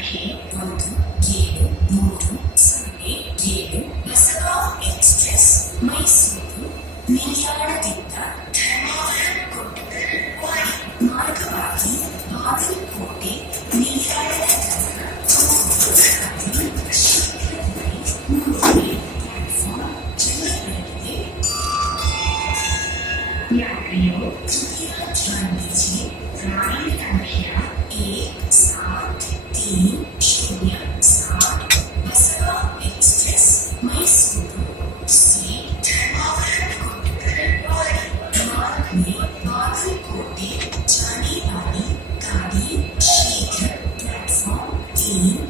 ಸಂಖ್ಯೆ 1730 ಬಸವ ಎಕ್ಸ್‌ಪ್ರೆಸ್ ಮೈಸೂರು ನಿಲ್ದಾಣದಿಂದ ಧರ್ಮವರಂ ಮಾರ್ಗವಾಗಿ ಬಾಗಲಕೋಟೆ ನಿಲ್ದಾಣದ ತನಕ ಶೀಘ್ರದಲ್ಲೇ 3ನೇ ಪ್ಲಾಟ್‌ಫಾರ್ಮ್ ಚಲಿಸಲಿದೆ. यात्रियों कृपया ध्यान दीजिए गाड़ी संख्या 1730 बसवा एक्सप्रेस मैसूरू से धर्मावरम मार्ग में बागलकोटे जाने वाली गाड़ी शीघ्र प्लेटफॉर्म 3